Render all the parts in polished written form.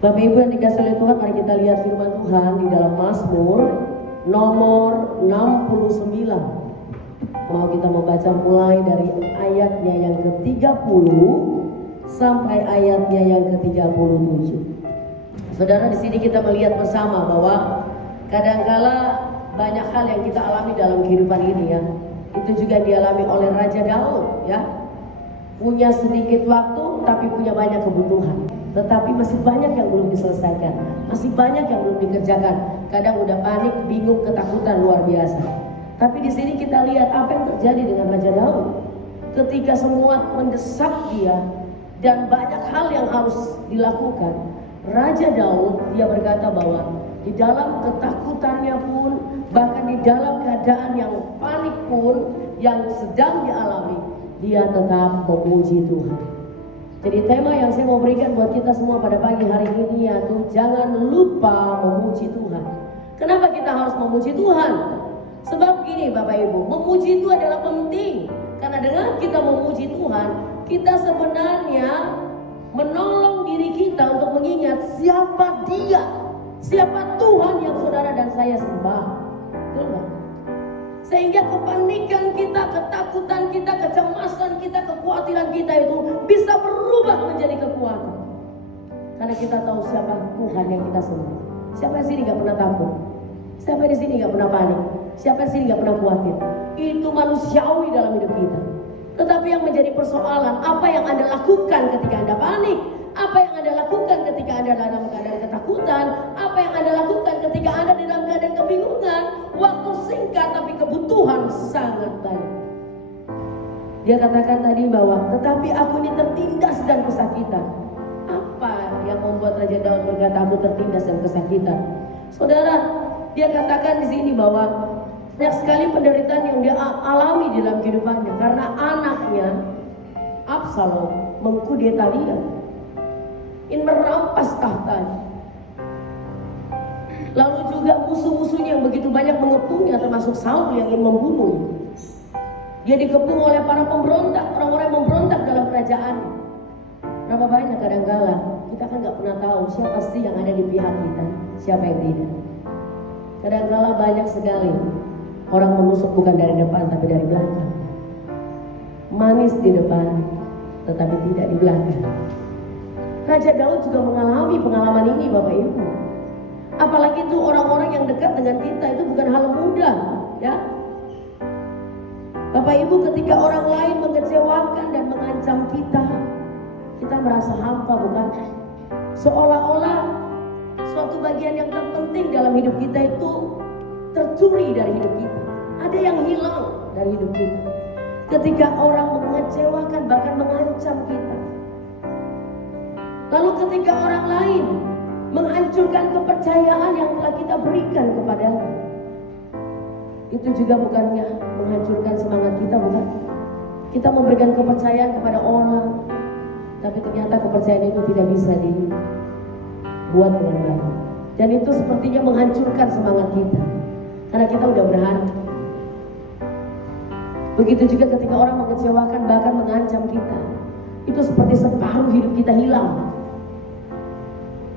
Bapak Ibu yang dikasihi oleh Tuhan, mari kita lihat firman Tuhan di dalam Mazmur nomor 69. Mau kita membaca mulai dari ayatnya yang ke-30 sampai ayatnya yang ke-37. Saudara, di sini kita melihat bersama bahwa kadangkala banyak hal yang kita alami dalam kehidupan ini ya. Itu juga dialami oleh Raja Daud ya. Punya sedikit waktu tapi punya banyak kebutuhan. Tetapi masih banyak yang belum diselesaikan, masih banyak yang belum dikerjakan. Kadang udah panik, bingung, ketakutan luar biasa. Tapi di sini kita lihat apa yang terjadi dengan Raja Daud. Ketika semua mendesak dia dan banyak hal yang harus dilakukan, Raja Daud dia berkata bahwa di dalam ketakutannya pun, bahkan di dalam keadaan yang panik pun yang sedang dialami, dia tetap memuji Tuhan. Jadi tema yang saya mau berikan buat kita semua pada pagi hari ini yaitu jangan lupa memuji Tuhan. Kenapa kita harus memuji Tuhan? Sebab gini Bapak Ibu, memuji itu adalah penting. Karena dengan kita memuji Tuhan, kita sebenarnya menolong diri kita untuk mengingat siapa Dia, siapa Tuhan yang saudara dan saya sembah. Betul gak? Sehingga kepanikan kita, ketakutan kita, kecemasan kita, kekhawatiran kita itu bisa berubah menjadi kekuatan. Karena kita tahu siapa Tuhan yang kita sembah. Siapa di sini gak pernah takut? Siapa di sini gak pernah panik? Siapa di sini gak pernah khawatir? Itu manusiawi dalam hidup kita. Tetapi yang menjadi persoalan, apa yang Anda lakukan ketika Anda panik? Apa yang Anda lakukan ketika Anda dalam keadaan ketakutan? Apa yang Anda lakukan ketika Anda dalam keadaan kebingungan? Waktu singkat tapi kebutuhan sangat banyak. Dia katakan tadi bahwa tetapi aku ini tertindas dan kesakitan. Apa yang membuat Raja Daud berkata aku tertindas dan kesakitan? Saudara, dia katakan di sini bahwa banyak sekali penderitaan yang dia alami di dalam kehidupannya karena anaknya Absalom mengkudeta dia, ingin merampas tahtanya. Lalu juga musuh-musuhnya yang begitu banyak mengepungnya, termasuk Saul yang ingin membunuhnya. Dia dikepung oleh para pemberontak, orang-orang yang memberontak dalam kerajaan. Berapa banyak kadangkala kita kan gak pernah tahu siapa sih yang ada di pihak kita, siapa yang tidak. Kadangkala banyak sekali orang menusuk bukan dari depan tapi dari belakang. Manis di depan tetapi tidak di belakang. Raja Daud juga mengalami pengalaman ini Bapak Ibu. Apalagi itu orang-orang yang dekat dengan kita itu bukan hal mudah ya. Bapak Ibu, ketika orang lain mengecewakan dan mengancam kita, kita merasa hampa bukan? Seolah-olah suatu bagian yang terpenting dalam hidup kita itu tercuri dari hidup kita. Ada yang hilang dari hidup kita. Ketika orang mengecewakan bahkan mengancam kita. Lalu ketika orang lain menghancurkan kepercayaan yang telah kita berikan kepadanya, itu juga bukannya menghancurkan semangat kita, bukan? Kita memberikan kepercayaan kepada orang, tapi ternyata kepercayaan itu tidak bisa dibuat dengan baik. Dan itu sepertinya menghancurkan semangat kita, karena kita udah berharap. Begitu juga ketika orang mengecewakan bahkan mengancam kita, itu seperti separuh hidup kita hilang.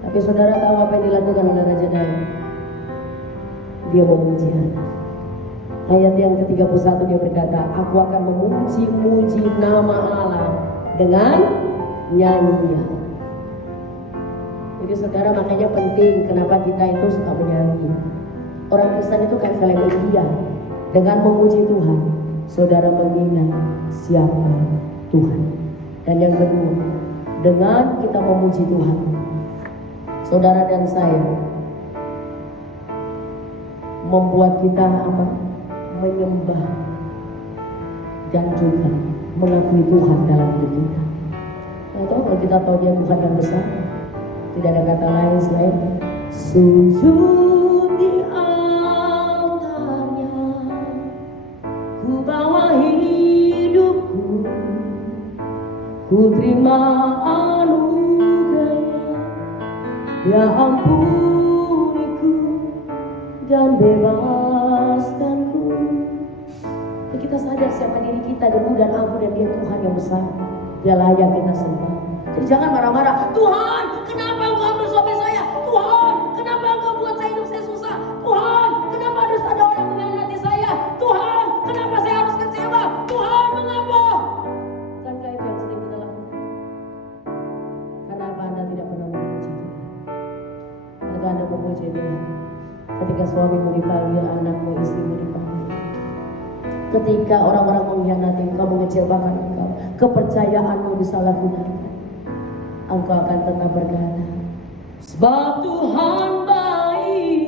Tapi saudara tahu apa yang dilakukan oleh Raja Daud? Dia memuji Allah. Ayat yang ke-31 dia berkata, aku akan memuji-muji nama Allah dengan nyanyian. Jadi saudara, makanya penting kenapa kita itu suka menyanyi. Orang Kristen itu kayak film media. Dengan memuji Tuhan, saudara mengingat siapa Tuhan. Dan yang kedua, dengan kita memuji Tuhan, saudara dan saya membuat kita menyembah dan juga mengakui Tuhan dalam hidup kita. Atau kalau kita tahu dia Tuhan yang besar, tidak ada kata lain selain sujud di altarnya, ku bawa hidupku, ku terima anugerahnya, ya ampuniku dan bebaskanku. Kita sadar siapa diri kita, debu dan abu, dan dia Tuhan yang besar. Dia layak kita sembah. Jadi jangan marah-marah, Tuhan kenapa engkau ambil suami ketika Anda memuji Tuhan? Ketika suamimu dipanggil, anakmu, istrimu dipanggil. Ketika orang-orang mengkhianati engkau, mengecewakan engkau, kepercayaanmu disalahgunakan, engkau akan tetap berkata, sebab Tuhan baik,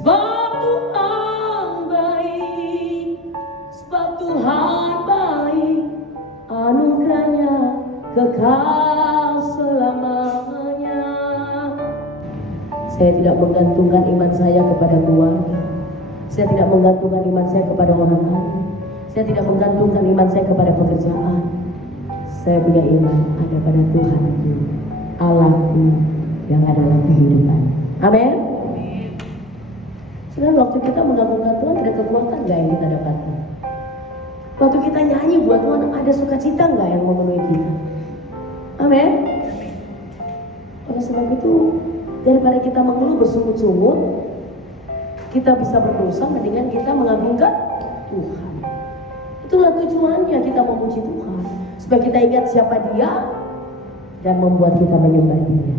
sebab Tuhan baik, sebab Tuhan baik, anugerahnya kekal selamanya. Saya tidak menggantungkan iman saya kepada keluarga. Saya tidak menggantungkan iman saya kepada orang lain. Saya tidak menggantungkan iman saya kepada pekerjaan. Saya punya iman ada pada Tuhanku, Allahku yang adalah kehidupan. Amin. Sebenarnya waktu kita menggantungkan Tuhan, ada kekuatan gak yang kita dapatkan? Waktu kita nyanyi buat Tuhan, ada sukacita gak yang memenuhi kita? Amin. Oleh sebab itu, daripada kita mengeluh bersungut-sungut, kita bisa berdosa, mendingan kita mengagungkan Tuhan. Itulah tujuannya kita memuji Tuhan, supaya kita ingat siapa Dia dan membuat kita menyembah Dia.